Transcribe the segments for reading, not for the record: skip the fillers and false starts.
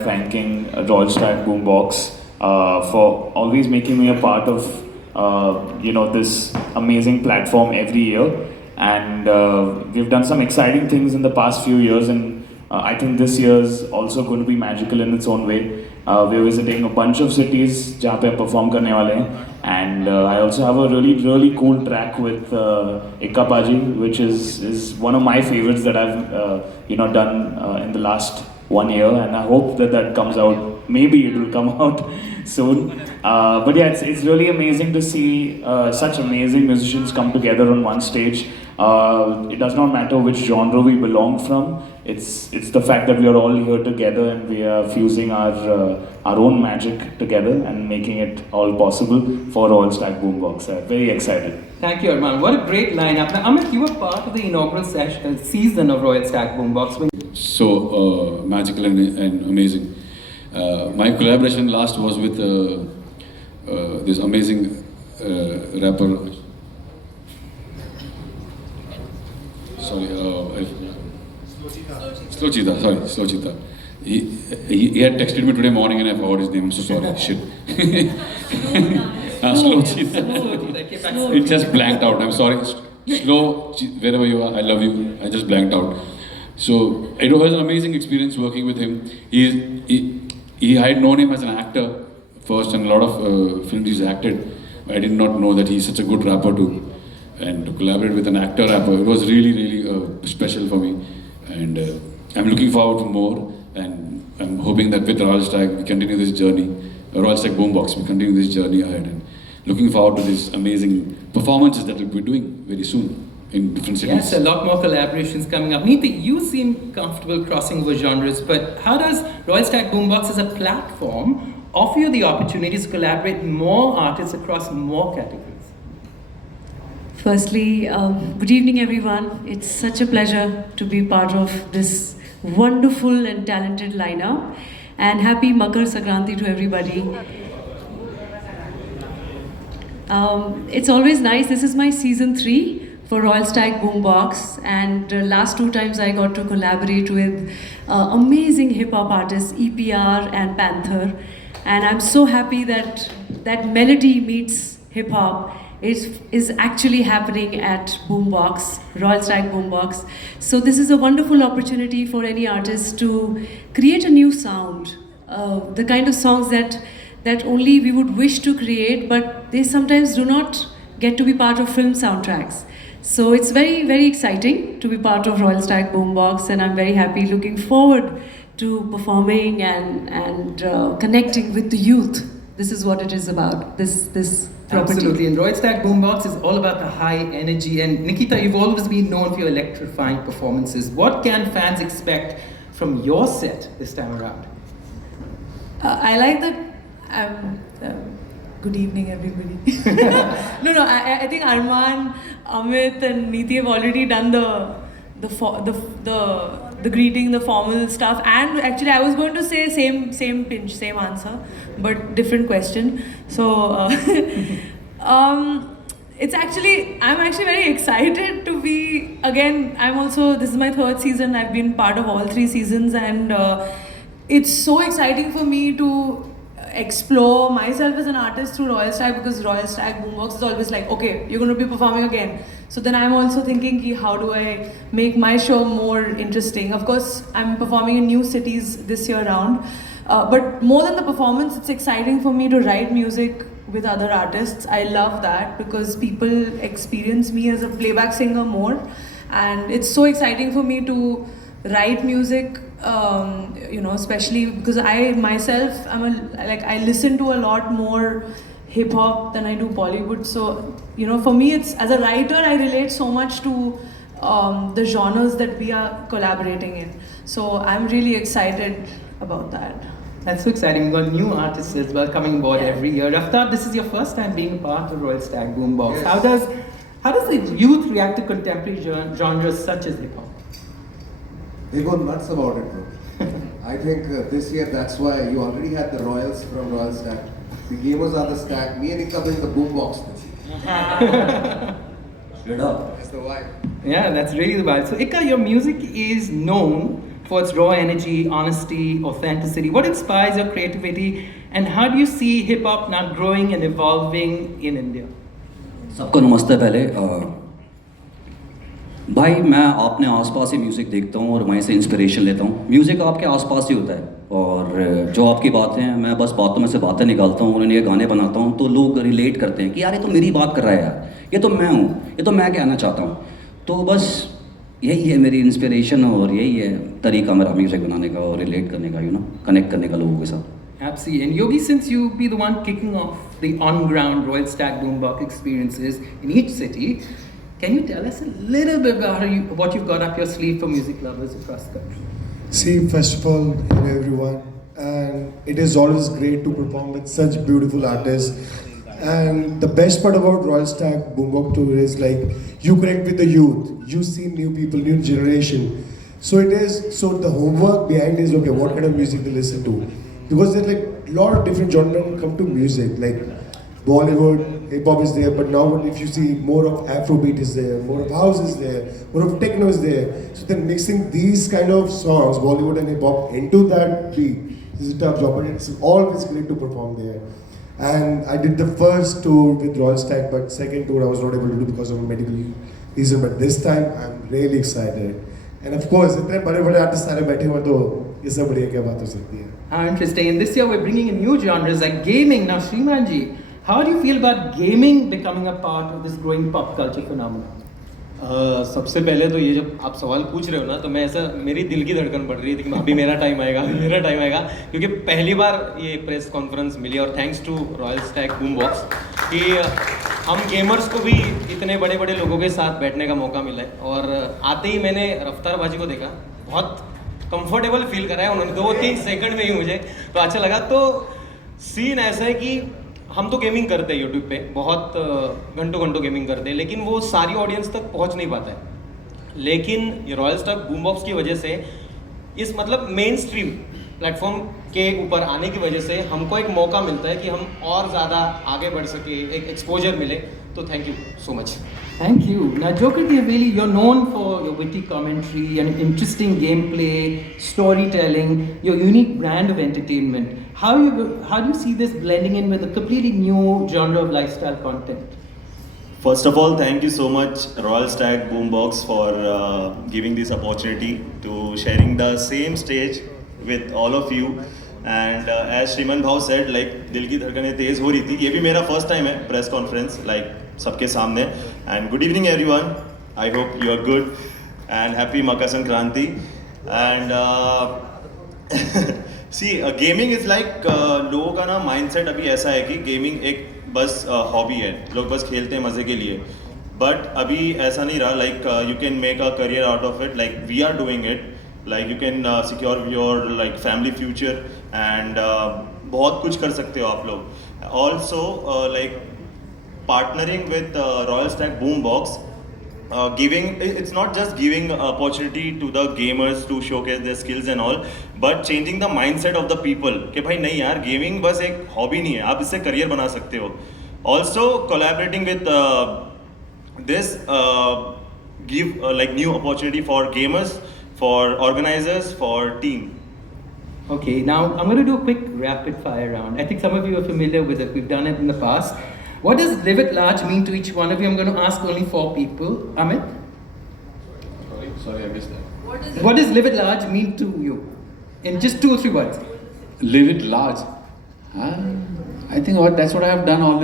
thanking Royal Stack Boombox for always making me a part of this amazing platform every year. And we've done some exciting things in the past few years, and I think this year's also going to be magical in its own way. We're visiting a bunch of cities जहाँ पे perform करने वाले हैं, and I also have a really cool track with Ikka Paji, which is one of my favorites that I've done in the last 1 year, and I hope that comes out. Maybe it will come out soon. But yeah, it's really amazing to see such amazing musicians come together on one stage. It does not matter which genre we belong from. It's the fact that we are all here together and we are fusing our own magic together and making it all possible for Royal Stack Boombox. Very excited. Thank you, Arman. What a great lineup. Now, Amit, you were part of the inaugural season of Royal Stack Boombox. So magical and amazing. My collaboration last was with this amazing rapper. Slow Cheetah. He had texted me today morning and I forgot his name. I'm so sorry. Shit. Slow Cheetah. It just blanked out. I'm sorry. Slow, wherever you are, I love you. I just blanked out. So it was an amazing experience working with him. I had known him as an actor first, and a lot of films he's acted. I did not know that he's such a good rapper too. And to collaborate with an actor rapper, it was really special for me. And I'm looking forward to more. And I'm hoping that with Royal Stack we continue this journey. Royal Stack Boombox, we continue this journey ahead. And looking forward to these amazing performances that we'll be doing very soon in different cities. Yes, a lot more collaborations coming up. Neeti, you seem comfortable crossing over genres, but how does Royal Stack Boombox as a platform offer you the opportunities to collaborate with more artists across more categories? Firstly, good evening everyone. It's such a pleasure to be part of this wonderful and talented lineup, and happy Makar Sankranti to everybody. It's always nice. This is my season 3 for Royal Stack Boombox, and last 2 times I got to collaborate with amazing hip-hop artists EPR and Panther, and I'm so happy that melody meets hip-hop is actually happening at Boombox, Royal Stack Boombox. So this is a wonderful opportunity for any artist to create a new sound, the kind of songs that only we would wish to create, but they sometimes do not get to be part of film soundtracks. So it's very exciting to be part of Royal Stack Boombox, and I'm very happy, looking forward to performing and connecting with the youth. This is what it is about, this property. Absolutely, and Royal Stack Boombox is all about the high energy. And Nikita, you've always been known for your electrifying performances. What can fans expect from your set this time around? I like that. Good evening, everybody. No, I think Arman, Amit, and Neeti have already done the greeting, the formal stuff, and actually I was going to say same pinch, same answer, but different question. So I'm actually very excited to be again. This is my 3rd season. I've been part of all 3 seasons, and it's so exciting for me to explore myself as an artist through Royal Stack, because Royal Stack Boombox is always like, okay, you're going to be performing again. So then I'm also thinking, how do I make my show more interesting? Of course, I'm performing in new cities this year round. But more than the performance, it's exciting for me to write music with other artists. I love that because people experience me as a playback singer more. And it's so exciting for me to write music, especially because I myself I listen to a lot more hip hop than I do Bollywood. So for me, it's as a writer, I relate so much to the genres that we are collaborating in. So I'm really excited about that. That's so exciting. We've got new artists as well coming aboard every year. Raftaar, this is your first time being a part of Royal Stack Boombox. Yes. How does the youth react to contemporary genres such as hip hop? They go nuts about it, bro. I think this year that's why you already had the Royals from Royal Stack. The gamers are the Stack. Me and Ikka bring the Boombox this year. Straight up. That's the vibe. Yeah, that's really the vibe. So Ikka, your music is known for its raw energy, honesty, authenticity. What inspires your creativity, and how do you see hip hop now growing and evolving in India? सबको नमस्ते पहले भाई मैं अपने आसपास ही music देखता हूँ और वहीं से इंस्पिरेशन लेता हूँ। म्यूज़िक आपके आसपास ही होता है और जो आपकी बातें हैं मैं बस बातों में से बातें निकालता हूँ और उन्हें गाने बनाता हूँ तो लोग रिलेट करते हैं कि यार ये तो मेरी बात कर रहा है यार, ये तो मैं हूँ, ये तो मैं कहना चाहता हूँ। तो बस यही है मेरी इंस्पिरेशन और यही है तरीका मेरा म्यूज़िक बनाने का और रिलेट करने का, कनेक्ट करने का लोगों के साथ। Absolutely. And Yogi, since you be the one kicking off the on-ground Royal Stag Boombox experiences in each city, can you tell us a little bit about what you've got up your sleeve for music lovers across the country? See, first of all, hello everyone, and it is always great to perform with such beautiful artists. And the best part about Royal Stag Boombox Tour is like you connect with the youth, you see new people, new generation. So the homework behind is okay, what kind of music they listen to, because there's like a lot of different genres come to music, like Bollywood, hip hop is there, but now if you see more of Afrobeat is there, more of house is there, more of techno is there. So then mixing these kind of songs, Bollywood and hip hop, into that beat is a tough job, but it's always great to perform there. And I did the first tour with Royal Stag, but second tour I was not able to do because of a medical reason. But this time I'm really excited. And of course, इतने बड़े-बड़े artist सारे बैठे हुए तो ये सब बढ़िया क्या बात हो सकती है? How interesting. And this year we're bringing in new genres like gaming. Now, Shrimanji, how do you feel about gaming becoming a part of this growing pop culture phenomenon? सबसे पहले तो ये जब आप सवाल पूछ रहे हो ना तो मैं ऐसा मेरी दिल की धड़कन बढ़ रही थी कि अभी मेरा टाइम आएगा, अभी मेरा टाइम आएगा, क्योंकि पहली बार ये प्रेस कॉन्फ्रेंस मिली और thanks to Royal Stag Boombox कि हम गेमर्स को भी इतने बड़े बड़े लोगों के साथ बैठने का मौका मिला है। और आते ही मैंने रफ्तार बाजी को देखा, बहुत कंफर्टेबल फील करा है उन्होंने 2-3 सेकंड में ही मुझे तो अच्छा लगा। तो सीन ऐसा है कि हम तो गेमिंग करते हैं यूट्यूब पे, बहुत घंटों घंटों गेमिंग करते हैं, लेकिन वो सारी ऑडियंस तक पहुंच नहीं पाता है। लेकिन ये रॉयल स्टैग बूमबॉक्स की वजह से इस मतलब मेन स्ट्रीम प्लेटफॉर्म के ऊपर आने की वजह से हमको एक मौका मिलता है कि हम और ज़्यादा आगे बढ़ सके, एक एक्सपोजर मिले। तो thank you so much. Thank you. Now, Joker Diaveli, you're known for your witty commentary and interesting gameplay, storytelling, your unique brand of entertainment. How do you see this blending in with a completely new genre of lifestyle content? First of all, thank you so much, Royal Stag Boombox, for giving this opportunity to sharing the same stage with all of you. And as Shriman Bhau said, like दिल की धड़कनें तेज हो रही थी। ये भी मेरा first time है press conference like सबके सामने। And good evening everyone, I hope you are good and happy Makar Sankranti. And see gaming is like लोगों का ना माइंडसेट अभी ऐसा है कि गेमिंग एक बस हॉबी है, लोग बस खेलते हैं मज़े के लिए। बट अभी ऐसा नहीं रहा, like you can make a career out of it, like we are doing it, like you can secure your like family future and बहुत कुछ कर सकते हो आप लोग। Also like partnering with Royal Stag Boombox, it's not just giving opportunity to the gamers to showcase their skills and all, but changing the mindset of the people कि भाई नहीं यार गेमिंग बस एक हॉबी नहीं है, आप इससे करियर बना सकते हो। Also collaborating with this give like new opportunity for gamers, for organizers, for team. Okay, now I'm going to do a quick rapid fire round. I think some of you are familiar with it. We've done it in the past. What does live at large mean to each one of you? I'm going to ask only 4 people. Amit? Sorry, I missed that. What does live at large mean to you? In just 2 or 3 words. Live it large. I think that's what I have done all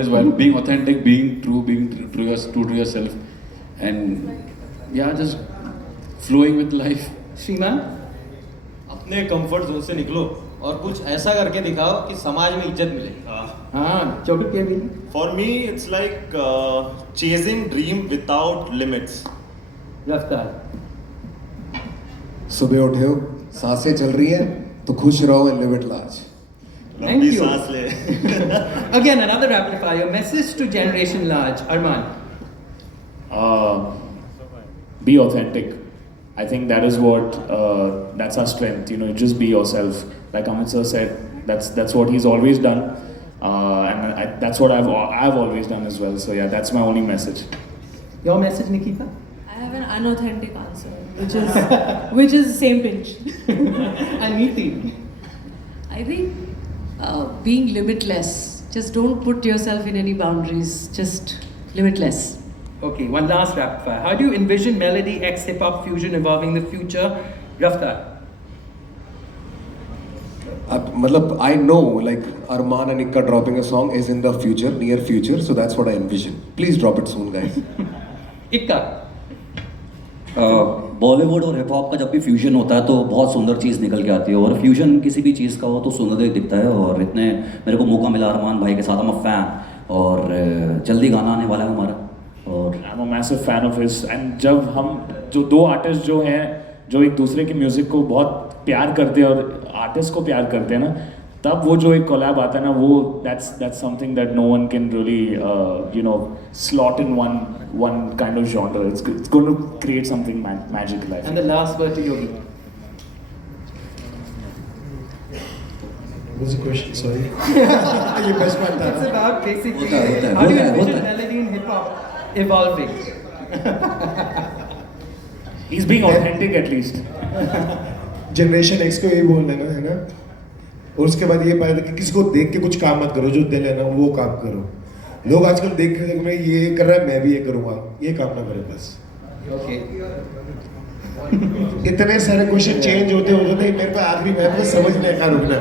this while. Being authentic, being true, true to yourself, and yeah, just flowing with life. Shriman? अपने comfort zone से निकलो और कुछ ऐसा करके दिखाओ कि समाज में इज्जत मिले। हाँ, Joker Diaveli? For me, it's like chasing dream without limits. Raftar? सुबह उठे हो, सांसें चल रही हैं तो खुश रहो and live it large. Thank लंबी you. सांस ले। Again, another rapid fire. Message to Generation Large. Arman? Be authentic. I think that is what that's our strength. You know, just be yourself. Like Amit sir said, that's what he's always done, and that's what I've always done as well. So yeah, that's my only message. Your message, Nikita? I have an unauthentic answer. which is same pinch. And Neeti? I think being limitless. Just don't put yourself in any boundaries. Just limitless. Okay, one last rapid fire. How do you envision melody X hip hop fusion evolving in the future? Raftar. Matlab, I know like Arman and Ikka dropping a song is in the future, near future, so that's what I envision. Please drop it soon, guys. Ikka. Bollywood और hip hop का जब भी fusion होता है तो बहुत सुंदर चीज़ निकल के आती है और फ्यूजन किसी भी चीज़ का हो तो सुंदर दिखता है और इतने मेरे को मौका मिला अरमान भाई के साथ हम फैन और जल्दी गाना आने वाला है हमारा और I'm a massive fan of his and जब हम जो दो आर्टिस्ट जो हैं जो एक दूसरे के म्यूज़िक को बहुत प्यार करते हैं और आर्टिस्ट को प्यार करते हैं ना तब वो जो एक कोलैब आता है ना वो that's something that no one can really slot in one kind of genre. It's going to create something magical. I And think. the last word to Yogi. What's the question? Sorry. ये best part था. It's about basically होता है, how do you होता है, envision होता है. melody in hip hop evolving? He's being authentic at least. Generation x को यही बोलना है ना और उसके बाद ये पाया था कि किसी को देख के कुछ काम मत करो जो दिल है ना वो काम करो लोग आजकल देख रहे हैं ये कर रहा है मैं भी ये करूँगा ये काम ना करें बस Okay. इतने सारे क्वेश्चन चेंज होते थे मेरे को आखिरी में आपको समझ नहीं आया रुकना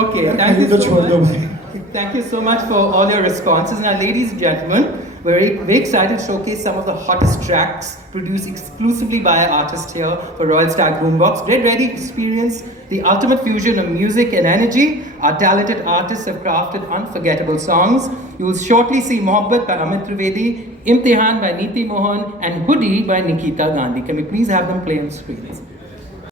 Okay, thank you तो so छोड़ दो much. भाई Thank you so much for all your responses. Now, ladies and gentlemen, we're very excited to showcase some of the hottest tracks produced exclusively by our artists here for Royal Stag Boombox. Get ready to experience the ultimate fusion of music and energy. Our talented artists have crafted unforgettable songs. You will shortly see Mohabbat by Amit Trivedi, Imtihan by Neeti Mohan, and Hoodie by Nikita Gandhi. Can we please have them play on screens?